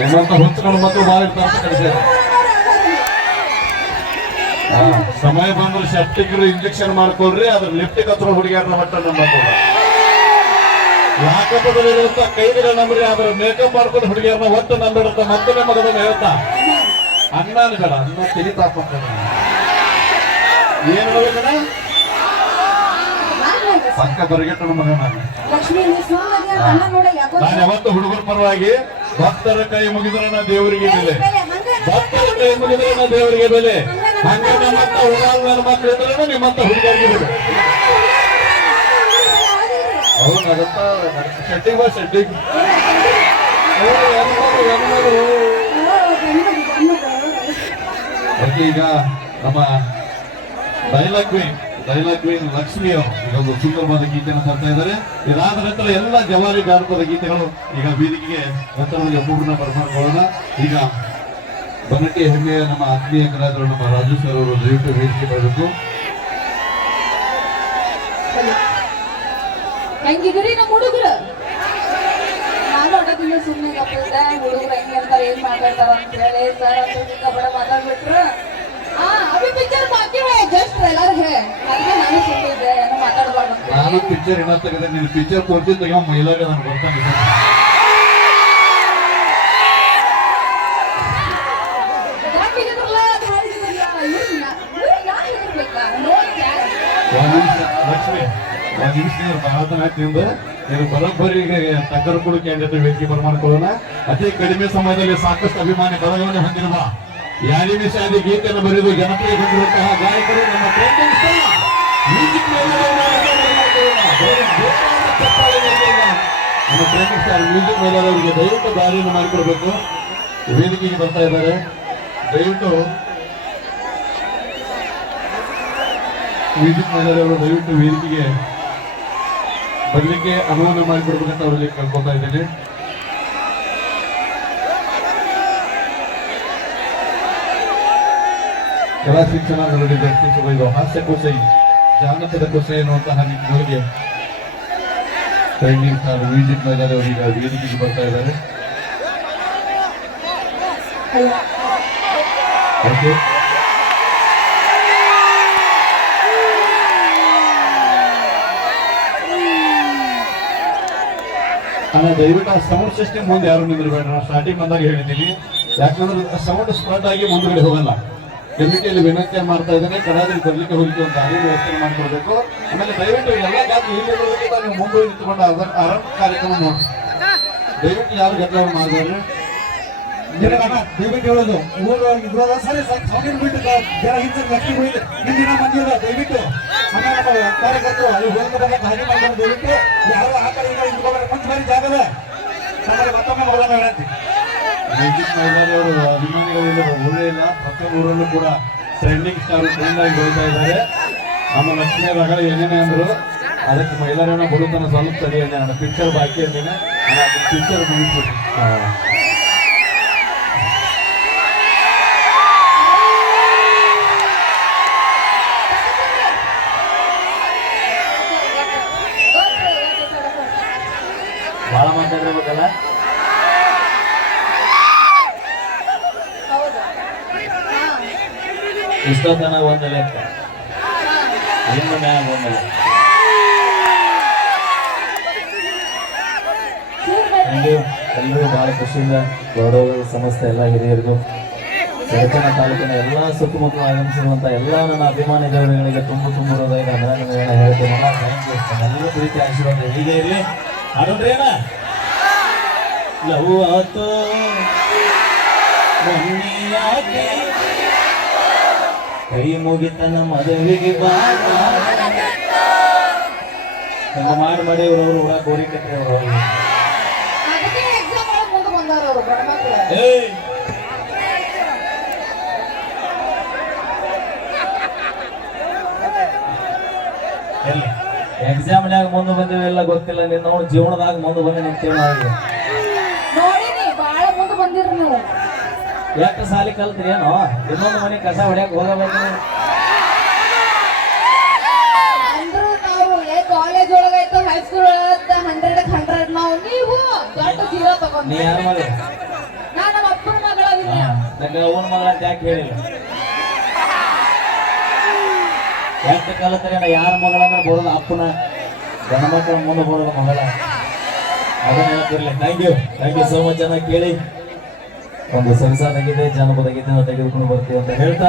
ನಿಮ್ಮಂತ ಹುಚ್ಚುಗಳು ಮಕ್ಕಳು ಬಾಳ ಇರ್ತಾರೆ. ಸಮಯ ಬಂದ್ರೆ ಸೆಪ್ಟಿಕ್ ಇಂಜೆಕ್ಷನ್ ಮಾಡ್ಕೊಳ್ರಿ, ಅದ್ರ ಲಿಫ್ಟಿಗೆ ಹತ್ರ ಹುಡುಗಿಯಾರ ಮಟ್ಟ ನಮ್ಮ ಲಾಕಪದಲ್ಲಿರುವಂತ ಕೈದಿಗಳ ನಂಬ್ರಿ, ಅದ್ರ ಮೇಕಪ್ ಮಾಡ್ಕೊಂಡು ಹುಡುಗಿಯರ್ನ ಒಟ್ಟು ನಂಬಿಡುತ್ತ ಮತ್ತೊಮ್ಮೆ ಮಗದನ್ನ ಹೇಳ್ತಾ ಅಣ್ಣನ ಬೇಡ ಅನ್ನ ತೆಗಿತಾಪ ಏನ್ ಹೇಳ್ಬೇಕಣ ಪಕ್ಕ ಬರಗೆಟ್ಟಣ ಮಗ ನಾನು ಯಾವತ್ತು ಹುಡುಗರ ಪರವಾಗಿ ಭಕ್ತರ ಕೈ ಮುಗಿದ್ರೆ ನಾ ದೇವರಿಗೆ ಬೆಲೆ, ಭಕ್ತರ ಕೈ ಮುಗಿದ್ರೆ ನಾ ದೇವರಿಗೆ ಬೆಲೆ. ಹಂಗ ನಮ್ಮಂತ ಹುಡುಗ ಮಕ್ಕಳು ಇದ್ರೆ ನಿಮ್ಮಂತ ಹುಡುಗರಿಗೆ ಬೆಲೆ. ಹೌದಾಗತ್ತ ಶೆಟ್ಟಿಂಗ್ ಬಾ ಶೆಟ್ಟಿಂಗ್ ಈಗ ನಮ್ಮ ಡೈಲಾಗ್ ಕ್ವೀನ್ ಲಕ್ಷ್ಮಿ ಅವರು ಈಗ ಒಂದು ಸುಂದರವಾದ ಗೀತೆಯನ್ನು ತರ್ತಾ ಇದ್ದಾರೆ. ಇದಾದ ನಂತರ ಎಲ್ಲ ಜವಾರಿ ಜಾನಪದ ಗೀತೆಗಳು ಈಗ ವೇದಿಕೆಗೆ ನಂತರದಲ್ಲಿ ಒಬ್ಬೊಬ್ಬರನ್ನ ಬರ್ಮಾಡ್ಕೊಳ್ಳೋಣ. ಈಗ ಬನ್ನಟ್ಟಿ ಹೆಮ್ಮೆಯ ನಮ್ಮ ಆತ್ಮೀಯ ಕಲಾವಿದರು ನಮ್ಮ ರಾಜು ಸರ್ ಅವರು ದಯವಿಟ್ಟು ವೇದಿಕೆ ಬರಬೇಕು. ಹೆಂಗಿದ್ರಿ ನಮ್ಮ ಹುಡುಗರು? ನಾನು ಹೊಟ್ಟದಿಂದ ಸುಮ್ಮನೆ ಗಪ್ಪಿದ್ದೆ. ಹುಡುಗರು ಹೆಂಗೆ ಅಂತ ಏನ್ ಮಾತಾಡ್ತಾರ ಅಂತ ಹೇಳಿ ಸರ್ ಅಂತ ಕಬಡ ಮಾತಾಡ್ಬಿಟ್ರು. ಅಭಿ ಪಿಕ್ಚರ್ ಬಾಕಿ ಜಸ್ಟ್ ಟ್ರೈಲರ್ ಹೇ ಅದಕ್ಕೆ ನಾನು ಸುಮ್ಮನಿದ್ದೆ, ಏನು ಮಾತಾಡಬಾರ್ದು ಅಂತ. ನಾನು ಪಿಕ್ಚರ್ ಇನ್ನೂ ತೆಗೆದೆ, ನೀನು ಪಿಕ್ಚರ್ ತೋರಿಸಿದ ತೆಗ ಮೈಲಾಗ ನಾನು ಬರ್ತಾನೆ. ಲಕ್ಷ್ಮಿ ನೀನು ಬರೋಬ್ಬರಿಗೆ ಟಕ್ಕರ್ ಕೂಡ ಕ್ಯಾಂಡಿಡೇಟ್ ವೇದಿಕೆ ಬರ್ಮಾಡ್ಕೊಳ್ಳೋಣ. ಅತಿ ಕಡಿಮೆ ಸಮಯದಲ್ಲಿ ಸಾಕಷ್ಟು ಅಭಿಮಾನಿ ಬಲವನ್ನು ಹೊಂದಿರುವ ಯಾರಿಮಿ ಶಾದಿ ಗೀತೆಯನ್ನು ಬರೆದು ಜನಪ್ರಿಯಗೊಂಡಿರುವಂತಹ ಗಾಯಕರು ನಮ್ಮ ಟ್ರೆಂಡಿಂಗ್ ಸ್ಟಾರ್ ಮ್ಯೂಸಿಕ್ ಮೇಲರ್ ಅವರಿಗೆ ದಯವಿಟ್ಟು ದಾರಿಯನ್ನು ಮಾಡಿಕೊಡ್ಬೇಕು. ವೇದಿಕೆಗೆ ಬರ್ತಾ ಇದ್ದಾರೆ. ದಯವಿಟ್ಟು ಮ್ಯೂಸಿಕ್ ಮೇಲರ್ ಅವರು ದಯವಿಟ್ಟು ವೇದಿಕೆಗೆ ಬರ್ಲಿಕ್ಕೆ ಅನುವು ಮಾಡಿಕೊಡ್ಬೇಕಂತ ಅವರಿಗೆ ಕೇಳ್ಕೊತಾ ಇದ್ದೇನೆ. ಕಲಾ ಶಿಕ್ಷಣ ನಡೆಸಿದ ಹಾಸ್ಯ ಕೋಸೈ ಜಾನಪದ ಕೋಸೈ ಎನ್ನುವಂತಹ ನಿಟ್ಟಿನೊಳಗೆ ಟ್ರೈನಿಂಗ್ ಸ್ಟಾರ್ ಮ್ಯೂಸಿಕ್ ಮೇಲರ್ ಅವರೀಗ ವೇದಿಕೆಗೆ ಬರ್ತಾ ಇದ್ದಾರೆ. ದಯವಿಟ್ಟು ಆ ಸೌಂಡ್ ಸಿಸ್ಟಮ್ ಮುಂದೆ ಯಾರು ನಿಂದಿರಬೇಡ. ನಾನು ಸ್ಟಾರ್ಟಿಂಗ್ ಬಂದಾಗ ಹೇಳಿದ್ದೀನಿ, ಯಾಕಂದ್ರೆ ಸೌಂಡ್ ಸ್ಪ್ರೆಡ್ ಆಗಿ ಮುಂದುಗಡೆ ಹೋಗಲ್ಲ. ಕಮಿಟಿಯಲ್ಲಿ ವಿನಂತಿ ಮಾಡ್ತಾ ಇದ್ದೇನೆ, ಕಡಾದಲ್ಲಿ ಬರ್ಲಿಕ್ಕೆ ಹೋಗ್ಲಿಕ್ಕೆ ಒಂದು ದಾರಿ ವ್ಯವಸ್ಥೆ ಮಾಡ್ಕೊಡ್ಬೇಕು. ಆಮೇಲೆ ದಯವಿಟ್ಟು ಎಲ್ಲ ಜಾತಿ ಇಲ್ಲಿ ನೀವು ಮುಂದೆ ನಿಂತ್ಕೊಂಡು ಆರಂಭ ಕಾರ್ಯಕ್ರಮ ನೋಡಿ. ದಯವಿಟ್ಟು ಯಾರು ಗದ್ದಲ ಮಾಡಿದ್ರೆ ದಯವಿಟ್ಟು ಹೇಳೋದು ಊರು ಸರಿ ಸಾವಿನ ಬಿಟ್ಟು ಜನ ಹಿಂದೆ ಲಕ್ಷ್ಮಿ ಹೋಗಿದ್ದು ಹಿಂದಿನ ಮಂದಿರ ದಯವಿಟ್ಟು ಆಮೇಲೆ ನಮ್ಮ ಕಾರ್ಯಕರ್ತರು ಅಲ್ಲಿ ಹೋಗಿ ಹಾಗೆ ಮಾಡ್ಕೊಂಡು ದಯವಿಟ್ಟು ಯಾರು ಆ ಕಡೆ ಈಗ ನಿಂತ್ಕೊಂಡ್ರೆ ಮುಂಚೆ ಬಾರಿ ಜಾಗದ ನಮ್ಮಲ್ಲಿ ಮತ್ತೊಮ್ಮೆ ಮಗಳನ್ನ ಹೇಳಂತೆ. ಮ್ಯೂಸಿಕ್ ಮಹಿಳೆಯವರು ಅಭಿಮಾನಿಗಳಿಲ್ಲ ಒಳ್ಳೆ ಇಲ್ಲ. ಪ್ರತಿಯೊಂದು ಊರಲ್ಲೂ ಕೂಡ ಟ್ರೆಂಡಿಂಗ್ ಸ್ಟಾರ್ ಟ್ರೆಂಡ್ ಆಗಿ ಬೆಳೀತಾ ಇದ್ದಾರೆ. ನಮ್ಮ ಲಕ್ಷ್ಮೀ ರಗಳ ಏನೇನೇ ಅಂದ್ರು ಅದಕ್ಕೆ ಮಹಿಳೆಯರನ್ನ ಬರುತ್ತಾನೆ ಸ್ವಲ್ಪ ಸರಿ ನಾನು ಪಿಕ್ಚರ್ ಬಾಕಿ ಅಂದೇನೆ ಪಿಕ್ಚರ್ ಮುಗಿಸ್ಬಿಟ್ಟು ಬಹಳ ಮಾತಾಡಿರ್ಬೇಕಲ್ಲ. ಇಷ್ಟೊತ್ತನ ಒಂದು ಲೆಕ್ಕ ಇನ್ನು ಮ್ಯಾಗ ಒಂದು ಲೆಕ್ಕ. ಎಲ್ಲರೂ ಬಹಳ ಖುಷಿಯಿಂದ ಗೌರವ ಸಂಸ್ಥೆ ಎಲ್ಲ ಹಿರಿಯರಿಗೂ ಚರಚನ ತಾಲೂಕಿನ ಎಲ್ಲ ಸುತ್ತಮುತ್ತಲು ಆಗಮಿಸಿರುವಂತ ಎಲ್ಲ ನನ್ನ ಅಭಿಮಾನಿ ದೇವರುಗಳಿಗೆ ತುಂಬ ಹೃದಯದ ಅಭಿನಂದನೆಗಳನ್ನ ಹೇಳ್ತೇನೆ. ಎಲ್ಲ ಪ್ರೀತಿ ಆಶೀರ್ವಾದ ಹೀಗೆ ಇರಲಿ. ಆಡೋದ್ರೇನ ಲವ್ ಆತೋ ಕೈ ಮುಗಿತನ ಮದುವೆಗೆ ಹಂಗ ಮಾಡಿ ಇವ್ರವ್ರು ಹುಡ ಕೋರಿಕತ್ರಿ ಅವ್ರು ಎಕ್ಸಾಮ್ನ್ಯಾಗ ಮುಂದೆ ಬಂದಿವೆಲ್ಲ ಗೊತ್ತಿಲ್ಲ. ನಿನ್ನ ಜೀವನದಾಗ ಮುಂದೆ ಬಂದಿ ನಿಂತೇವ ಯಾಕೆ ಸಾಲಿ ಕಲ್ತ್ರಿ ಏನೋ ಇನ್ನೊಂದು ಮನೆ ಕಸ ಹೊಡ್ಯಾಕ ಹೋಗಬೇಕು. ಕಾಲೇಜ್ ಒಳಗಾಯ್ತು ಹೈಸ್ಕೂಲ್ 100ಕ್ಕೆ 100 ನಾವು ನೀವು ದೊಡ್ಡ ಜೀರೋ ತಗೊಂಡು ನೀ ಯಾರ ಮಗ? ನಾನು ನಂಗೆ ಅವನ ಮಗಳ ಅಂತ ಯಾಕೆ ಹೇಳಿಲ್ಲ ಯಾಕೆ ಕಲತಾರೆ ಯಾರ ಮಗಳಂದ್ರೆ ಬರೋದು ಅಪ್ಪನ ಗಂಡ ಮಕ್ಕಳ ಮುಂದೆ ಬರೋದು ಮಗಳ ಅದನ್ನ ಹೇಳ್ತಿರ್ಲಿ. Thank you so much. ಚೆನ್ನಾಗಿ ಕೇಳಿ ಒಂದು ಸೊಗಸಾದಾಗಿದೆ ಜಾನಪದ ಗೀತೆನ ತೆಗೆದುಕೊಂಡು ಬರ್ತೀವಿ ಅಂತ ಹೇಳ್ತಾ